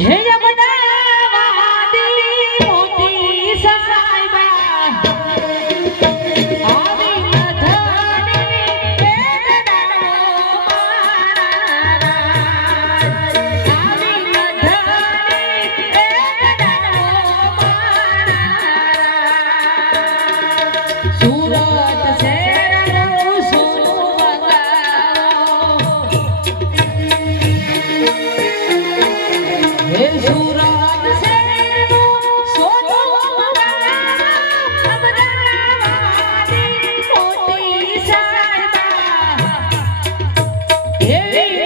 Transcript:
હે યમુનાવાદી મોતી સાઈબા આવી મધની વેદનાઓ મારા આવી મધની વેદનાઓ મારા સુરત શહેરનું સોનું મંગાવો હે સુરત શહેરનું સોનું મંગાવો અમદાવાદી મોતી સાઈબા એવી